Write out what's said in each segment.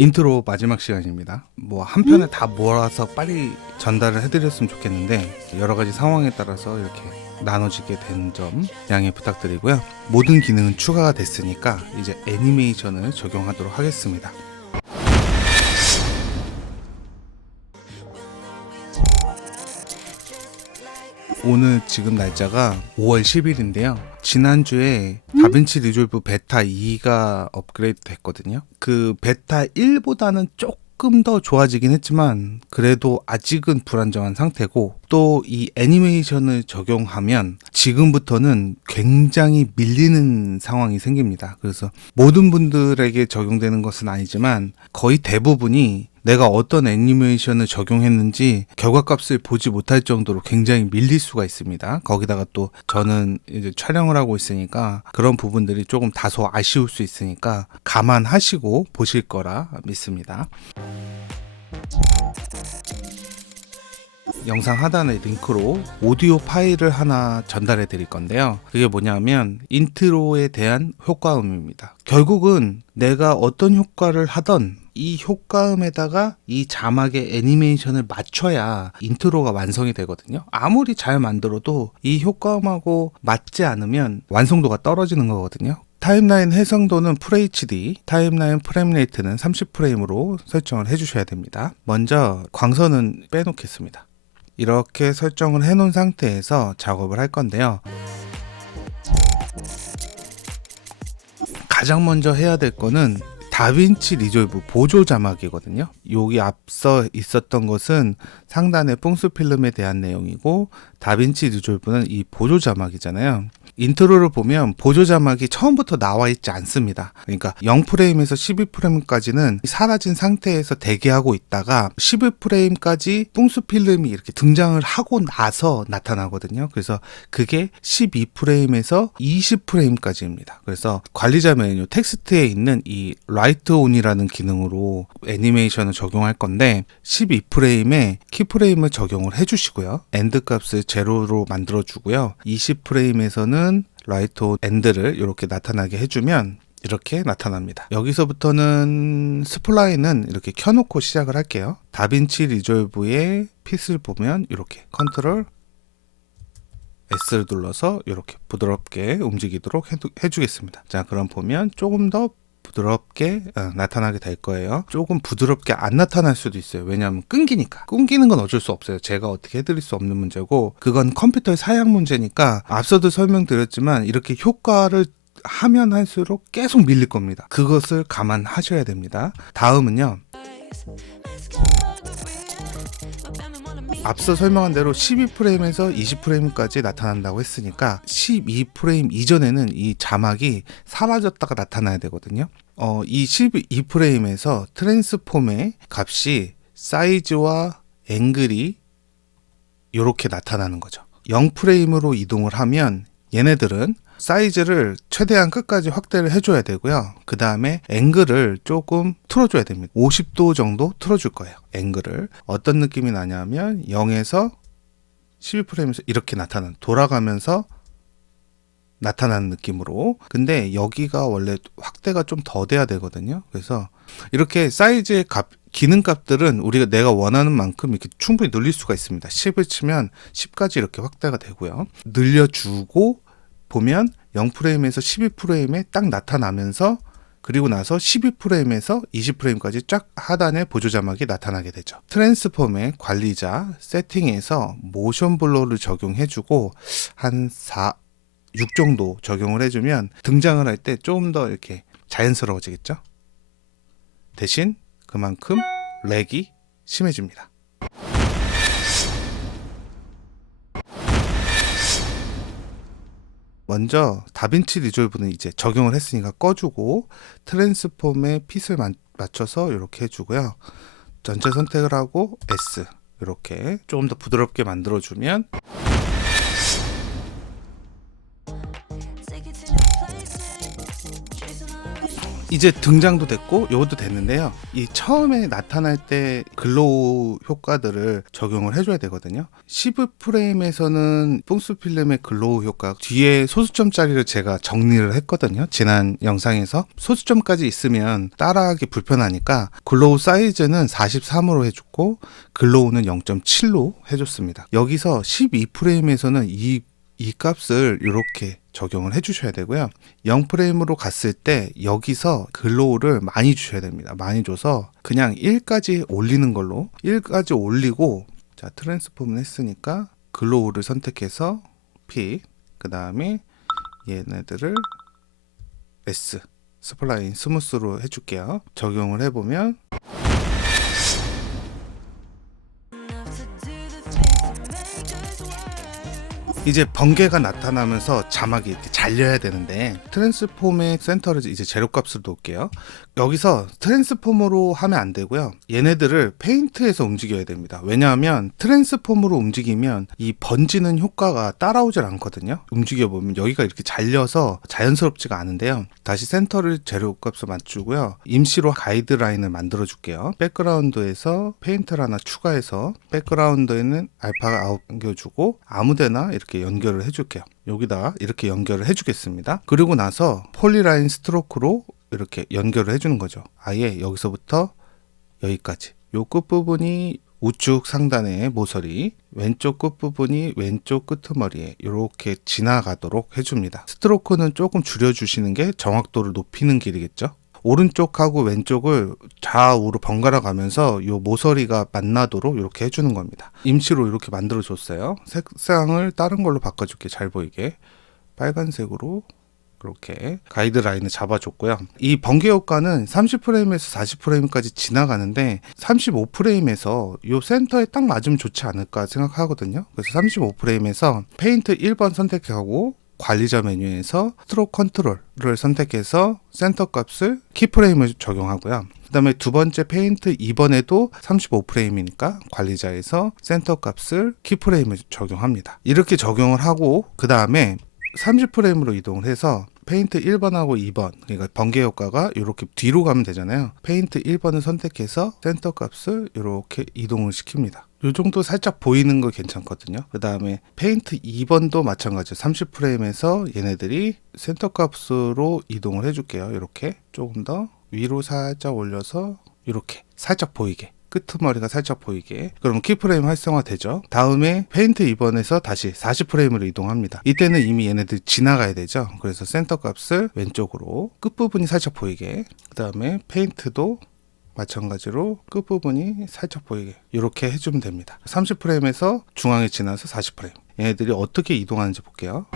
인트로 마지막 시간입니다. 뭐 한 편에 다 몰아서 빨리 전달을 해드렸으면 좋겠는데 여러 가지 상황에 따라서 이렇게 나눠지게 된 점 양해 부탁드리고요. 모든 기능은 추가가 됐으니까 이제 애니메이션을 적용하도록 하겠습니다. 오늘 지금 날짜가 5월 10일인데요. 지난주에 다빈치 리졸브 베타 2가 업그레이드 됐거든요. 그 베타 1보다는 조금 더 좋아지긴 했지만 그래도 아직은 불안정한 상태고, 또 이 애니메이션을 적용하면 지금부터는 굉장히 밀리는 상황이 생깁니다. 그래서 모든 분들에게 적용되는 것은 아니지만 거의 대부분이 내가 어떤 애니메이션을 적용했는지 결과값을 보지 못할 정도로 굉장히 밀릴 수가 있습니다. 거기다가 또 저는 이제 촬영을 하고 있으니까 그런 부분들이 조금 다소 아쉬울 수 있으니까 감안하시고 보실 거라 믿습니다. 영상 하단의 링크로 오디오 파일을 하나 전달해 드릴 건데요. 그게 뭐냐면 인트로에 대한 효과음입니다. 결국은 내가 어떤 효과를 하던 이 효과음에다가 이 자막의 애니메이션을 맞춰야 인트로가 완성이 되거든요. 아무리 잘 만들어도 이 효과음하고 맞지 않으면 완성도가 떨어지는 거거든요. 타임라인 해상도는 FHD, 타임라인 프레임 레이트는 30프레임으로 설정을 해주셔야 됩니다. 먼저 광선은 빼놓겠습니다. 이렇게 설정을 해놓은 상태에서 작업을 할 건데요. 가장 먼저 해야 될 거는 다빈치 리졸브 보조 자막이거든요. 여기 앞서 있었던 것은 상단의 뽕수 필름에 대한 내용이고, 다빈치 리졸브는 이 보조 자막이잖아요. 인트로를 보면 보조 자막이 처음부터 나와 있지 않습니다. 그러니까 0프레임에서 12프레임까지는 사라진 상태에서 대기하고 있다가 12프레임까지 뽕수 필름이 이렇게 등장을 하고 나서 나타나거든요. 그래서 그게 12프레임에서 20프레임까지입니다. 그래서 관리자 메뉴 텍스트에 있는 이 라이트 온이라는 기능으로 애니메이션을 적용할 건데, 12프레임에 키프레임을 적용을 해주시고요. 엔드 값을 제로로 만들어주고요. 20프레임에서는 라이트 온 엔드를 이렇게 나타나게 해주면 이렇게 나타납니다. 여기서부터는 스플라인은 이렇게 켜놓고 시작을 할게요. 다빈치 리졸브의 핏을 보면 이렇게 컨트롤 S를 눌러서 이렇게 부드럽게 움직이도록 해주겠습니다. 자, 그럼 보면 조금 더 부드럽게 나타나게 될 거예요. 조금 부드럽게 안 나타날 수도 있어요. 왜냐하면 끊기니까. 끊기는 건 어쩔 수 없어요. 제가 어떻게 해드릴 수 없는 문제고, 그건 컴퓨터의 사양 문제니까 앞서도 설명드렸지만 이렇게 효과를 하면 할수록 계속 밀릴 겁니다. 그것을 감안하셔야 됩니다. 다음은요, 앞서 설명한 대로 12프레임에서 20프레임까지 나타난다고 했으니까 12프레임 이전에는 이 자막이 사라졌다가 나타나야 되거든요. 이 12프레임에서 트랜스폼의 값이 사이즈와 앵글이 이렇게 나타나는 거죠. 0프레임으로 이동을 하면 얘네들은 사이즈를 최대한 끝까지 확대를 해줘야 되고요. 그 다음에 앵글을 조금 틀어줘야 됩니다. 50도 정도 틀어줄 거예요. 앵글을. 어떤 느낌이 나냐면 0에서 12프레임에서 이렇게 돌아가면서 나타나는 느낌으로. 근데 여기가 원래 확대가 좀 더 돼야 되거든요. 그래서 이렇게 사이즈의 기능 값들은 내가 원하는 만큼 이렇게 충분히 늘릴 수가 있습니다. 10을 치면 10까지 이렇게 확대가 되고요. 늘려주고 보면 0프레임에서 12프레임에 딱 나타나면서, 그리고 나서 12프레임에서 20프레임까지 쫙 하단에 보조 자막이 나타나게 되죠. 트랜스폼의 관리자 세팅에서 모션 블러를 적용해주고 한 6 정도 적용을 해주면 등장을 할 때 좀 더 이렇게 자연스러워지겠죠. 대신 그만큼 렉이 심해집니다. 먼저 다빈치 리졸브는 이제 적용을 했으니까 꺼주고, 트랜스폼의 핏을 맞춰서 이렇게 해주고요. 전체 선택을 하고 S 이렇게 조금 더 부드럽게 만들어주면 이제 등장도 됐고 이것도 됐는데요. 이 처음에 나타날 때 글로우 효과들을 적용을 해줘야 되거든요. 10프레임에서는 뽕수 필름의 글로우 효과 뒤에 소수점짜리를 제가 정리를 했거든요. 지난 영상에서 소수점까지 있으면 따라하기 불편하니까 글로우 사이즈는 43으로 해줬고 글로우는 0.7로 해줬습니다. 여기서 12프레임에서는 이 값을 이렇게 적용을 해주셔야 되고요. 0프레임으로 갔을 때 여기서 글로우를 많이 주셔야 됩니다. 많이 줘서 그냥 1까지 올리는 걸로 1까지 올리고, 자 트랜스폼을 했으니까 글로우를 선택해서 P, 그 다음에 얘네들을 S, 스플라인 스무스로 해줄게요. 적용을 해보면 이제 번개가 나타나면서 자막이 이렇게 잘려야 되는데, 트랜스폼의 센터를 이제 제로값으로 놓을게요. 여기서 트랜스폼으로 하면 안 되고요. 얘네들을 페인트에서 움직여야 됩니다. 왜냐하면 트랜스폼으로 움직이면 이 번지는 효과가 따라오질 않거든요. 움직여보면 여기가 이렇게 잘려서 자연스럽지가 않은데요. 다시 센터를 제로값으로 맞추고요. 임시로 가이드라인을 만들어 줄게요. 백그라운드에서 페인트를 하나 추가해서 백그라운드에는 알파 안겨주고 아무데나 이렇게 연결을 해줄게요. 여기다 이렇게 연결을 해주겠습니다. 그리고 나서 폴리라인 스트로크로 이렇게 연결을 해주는 거죠. 아예 여기서부터 여기까지. 요 끝부분이 우측 상단의 모서리, 왼쪽 끝부분이 왼쪽 끄트머리에 이렇게 지나가도록 해줍니다. 스트로크는 조금 줄여주시는 게 정확도를 높이는 길이겠죠. 오른쪽하고 왼쪽을 좌우로 번갈아 가면서 이 모서리가 만나도록 이렇게 해주는 겁니다. 임시로 이렇게 만들어 줬어요. 색상을 다른 걸로 바꿔줄게. 잘 보이게 빨간색으로 이렇게 가이드라인을 잡아줬고요. 이 번개 효과는 30프레임에서 40프레임까지 지나가는데 35프레임에서 이 센터에 딱 맞으면 좋지 않을까 생각하거든요. 그래서 35프레임에서 페인트 1번 선택하고 관리자 메뉴에서 스트로크 컨트롤을 선택해서 센터 값을 키프레임을 적용하고요. 그 다음에 두 번째 페인트 2번에도 35프레임이니까 관리자에서 센터 값을 키프레임을 적용합니다. 이렇게 적용을 하고 그 다음에 30프레임으로 이동을 해서 페인트 1번하고 2번, 그러니까 번개 효과가 이렇게 뒤로 가면 되잖아요. 페인트 1번을 선택해서 센터 값을 이렇게 이동을 시킵니다. 이 정도 살짝 보이는 거 괜찮거든요. 그 다음에 페인트 2번도 마찬가지로 30프레임에서 얘네들이 센터 값으로 이동을 해줄게요. 이렇게 조금 더 위로 살짝 올려서 이렇게 살짝 보이게, 끄트머리가 살짝 보이게. 그러면 키프레임 활성화 되죠. 다음에 페인트 2번에서 다시 40프레임으로 이동합니다. 이때는 이미 얘네들 지나가야 되죠. 그래서 센터 값을 왼쪽으로, 끝부분이 살짝 보이게. 그 다음에 페인트도 마찬가지로 끝부분이 살짝 보이게 이렇게 해주면 됩니다. 30프레임에서 중앙에 지나서 40프레임. 얘네들이 어떻게 이동하는지 볼게요.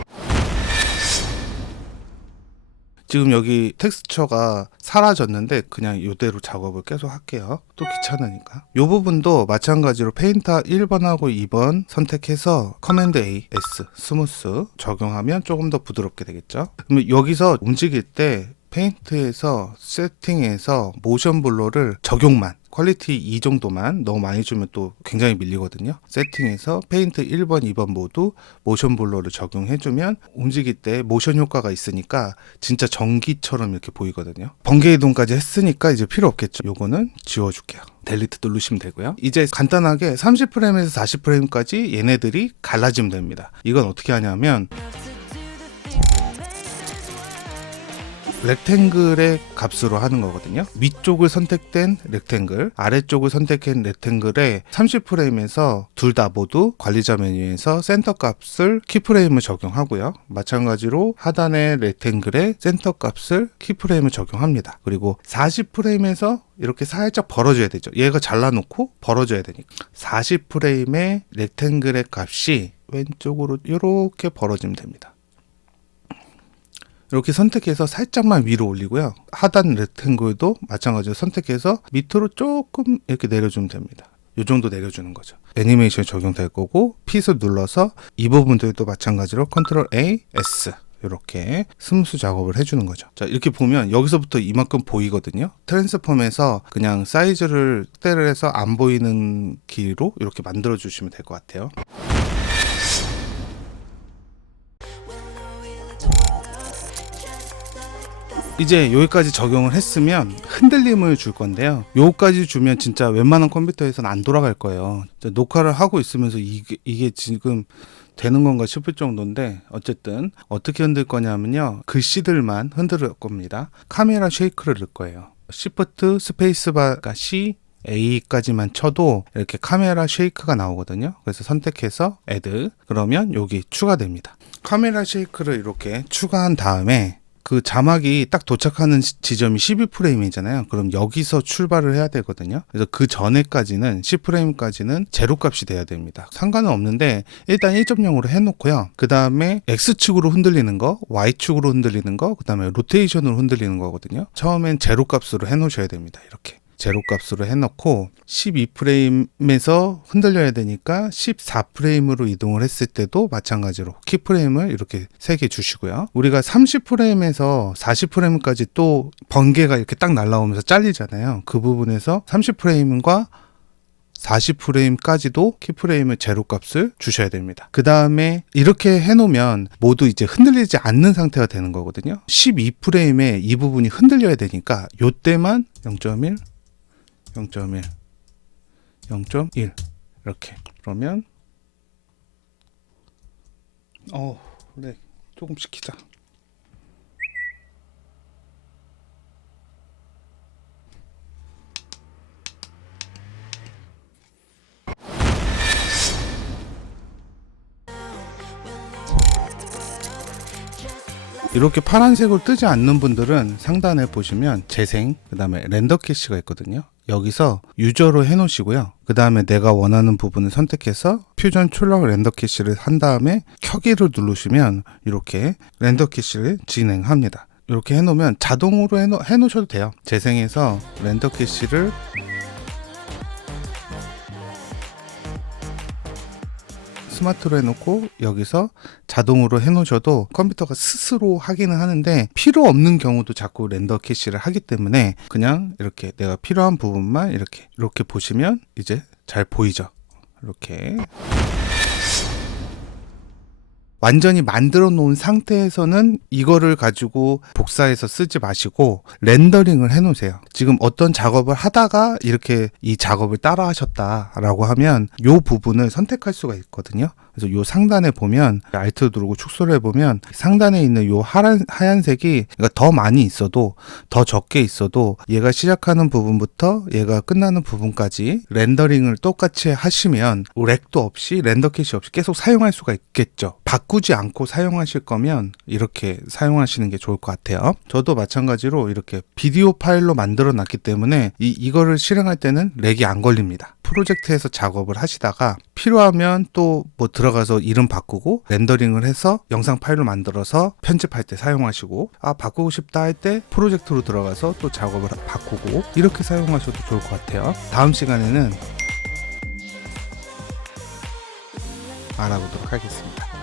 지금 여기 텍스처가 사라졌는데 그냥 이대로 작업을 계속 할게요. 또 귀찮으니까. 이 부분도 마찬가지로 페인트 1번하고 2번 선택해서 커맨드 A, S, 스무스 적용하면 조금 더 부드럽게 되겠죠. 그러면 여기서 움직일 때 페인트에서 세팅에서 모션 블러를 적용만, 퀄리티 2 정도만, 너무 많이 주면 또 굉장히 밀리거든요. 세팅에서 페인트 1번, 2번 모두 모션 블러를 적용해주면 움직일 때 모션 효과가 있으니까 진짜 전기처럼 이렇게 보이거든요. 번개 이동까지 했으니까 이제 필요 없겠죠. 요거는 지워줄게요. 델리트 누르시면 되고요. 이제 간단하게 30프레임에서 40프레임까지 얘네들이 갈라지면 됩니다. 이건 어떻게 하냐면 렉탱글의 값으로 하는 거거든요. 위쪽을 선택된 렉탱글, 아래쪽을 선택한 렉탱글에 30프레임에서 둘 다 모두 관리자 메뉴에서 센터 값을 키프레임을 적용하고요. 마찬가지로 하단의 렉탱글에 센터 값을 키프레임을 적용합니다. 그리고 40프레임에서 이렇게 살짝 벌어져야 되죠. 얘가 잘라놓고 벌어져야 되니까 40프레임의 렉탱글의 값이 왼쪽으로 이렇게 벌어지면 됩니다. 이렇게 선택해서 살짝만 위로 올리고요. 하단 렉탱글도 마찬가지로 선택해서 밑으로 조금 이렇게 내려주면 됩니다. 이 정도 내려주는 거죠. 애니메이션이 적용될 거고 핏을 눌러서 이 부분들도 마찬가지로 컨트롤 A, S 이렇게 스무스 작업을 해주는 거죠. 자, 이렇게 보면 여기서부터 이만큼 보이거든요. 트랜스폼에서 그냥 사이즈를 확대를 해서 안 보이는 길이로 이렇게 만들어 주시면 될 것 같아요. 이제 여기까지 적용을 했으면 흔들림을 줄 건데요. 여기까지 주면 진짜 웬만한 컴퓨터에서는 안 돌아갈 거예요. 녹화를 하고 있으면서 이게 지금 되는 건가 싶을 정도인데, 어쨌든 어떻게 흔들 거냐면요, 글씨들만 흔들 겁니다. 카메라 쉐이크를 넣을 거예요. Shift 스페이스바가 C A까지만 쳐도 이렇게 카메라 쉐이크가 나오거든요. 그래서 선택해서 Add, 그러면 여기 추가됩니다. 카메라 쉐이크를 이렇게 추가한 다음에 그 자막이 딱 도착하는 지점이 12프레임이잖아요. 그럼 여기서 출발을 해야 되거든요. 그래서 그 전에까지는 10프레임까지는 제로 값이 돼야 됩니다. 상관은 없는데 일단 1.0으로 해놓고요. 그 다음에 X축으로 흔들리는 거, Y축으로 흔들리는 거, 그 다음에 로테이션으로 흔들리는 거거든요. 처음엔 제로 값으로 해놓으셔야 됩니다. 이렇게 제로 값으로 해놓고 12프레임에서 흔들려야 되니까 14프레임으로 이동을 했을 때도 마찬가지로 키프레임을 이렇게 3개 주시고요. 우리가 30프레임에서 40프레임까지 또 번개가 이렇게 딱 날라오면서 잘리잖아요. 그 부분에서 30프레임과 40프레임까지도 키프레임을 제로 값을 주셔야 됩니다. 그 다음에 이렇게 해놓으면 모두 이제 흔들리지 않는 상태가 되는 거거든요. 12프레임에 이 부분이 흔들려야 되니까 요때만 0.1 0.1 0.1 이렇게. 그러면 네, 조금 시키자. 이렇게 파란색으로 뜨지 않는 분들은 상단에 보시면 재생, 그 다음에 렌더 캐시가 있거든요. 여기서 유저로 해 놓으시고요. 그 다음에 내가 원하는 부분을 선택해서 퓨전 출력 렌더 캐시를 한 다음에 켜기를 누르시면 이렇게 렌더 캐시를 진행합니다. 이렇게 해 놓으면 자동으로 해 놓으셔도 돼요. 재생해서 렌더 캐시를 스마트로 해놓고 여기서 자동으로 해놓으셔도 컴퓨터가 스스로 하기는 하는데, 필요 없는 경우도 자꾸 렌더 캐시를 하기 때문에 그냥 이렇게 내가 필요한 부분만 이렇게 보시면 이제 잘 보이죠. 이렇게 완전히 만들어 놓은 상태에서는 이거를 가지고 복사해서 쓰지 마시고 렌더링을 해 놓으세요. 지금 어떤 작업을 하다가 이렇게 이 작업을 따라 하셨다라고 하면 이 부분을 선택할 수가 있거든요. 그래서 요 상단에 보면 Alt 누르고 축소를 해보면 상단에 있는 요 하얀색이, 그러니까 더 많이 있어도 더 적게 있어도 얘가 시작하는 부분부터 얘가 끝나는 부분까지 렌더링을 똑같이 하시면 렉도 없이 렌더 캐시 없이 계속 사용할 수가 있겠죠. 바꾸지 않고 사용하실 거면 이렇게 사용하시는 게 좋을 것 같아요. 저도 마찬가지로 이렇게 비디오 파일로 만들어 놨기 때문에 이거를 실행할 때는 렉이 안 걸립니다. 프로젝트에서 작업을 하시다가 필요하면 또 뭐 들어가서 이름 바꾸고 렌더링을 해서 영상 파일로 만들어서 편집할 때 사용하시고, 바꾸고 싶다 할 때 프로젝트로 들어가서 또 작업을 바꾸고, 이렇게 사용하셔도 좋을 것 같아요. 다음 시간에는 알아보도록 하겠습니다.